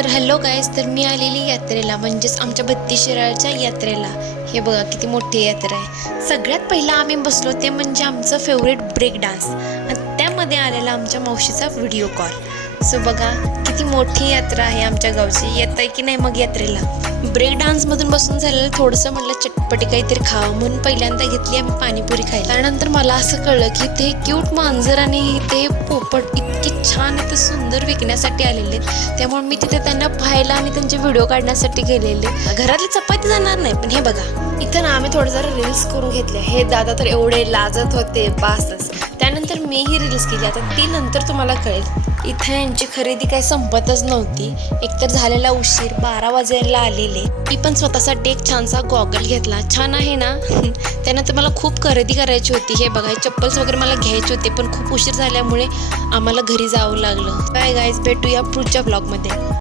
तर hello guys, तर मी आलेली यात्रेला म्हणजेच आमच्या 32 शिराळच्या यात्रेला. हे बघा किती मोठी यात्रा आहे. सगळ्यात पहिला आम्ही बसलो ते म्हणजे आमचं फेवरेट ब्रेक डान्स, आणि त्यामध्ये आलेला आमच्या मावशीचा व्हिडिओ कॉल. सो बघा किती मोठी यात्रा आहे आमच्या गावची. येत आहे की नाही मग यात्रेला. ब्रेक डान्समधून बसून झालेलं थोडंसं म्हटलं चटपटी काहीतरी खावं म्हणून पहिल्यांदा घेतली आम्ही पाणीपुरी खायला. त्यानंतर मला असं कळलं की ते क्यूट मांजर आणि ते पोपट इतके छान इथे सुंदर विकण्यासाठी आलेले आहेत. त्यामुळे मी तिथे त्यांना पाहायला आणि त्यांचे व्हिडिओ काढण्यासाठी गेलेले. घरातली चपाती जाणार नाही, पण हे बघा इथं ना आम्ही थोडं जरा रील्स करून घेतले. हे दादा तर एवढे लाजत होते बासच. त्यानंतर मीही रील्स केली. आता ती नंतर तुम्हाला कळेल. इथं यांची खरेदी काही संपतच नव्हती. एकतर झालेला उशीर, 12 वाजायला आलेले. मी पण स्वतःसाठी एक छानसा गॉगल घेतला. छान आहे ना. त्यानंतर मला खूप खरेदी करायची होती. हे बघा चप्पल्स वगैरे मला घ्यायचे होते, पण खूप उशीर झाल्यामुळे आम्हाला घरी जावं लागलं. काय गाईज, भेटूया पुढच्या ब्लॉगमध्ये.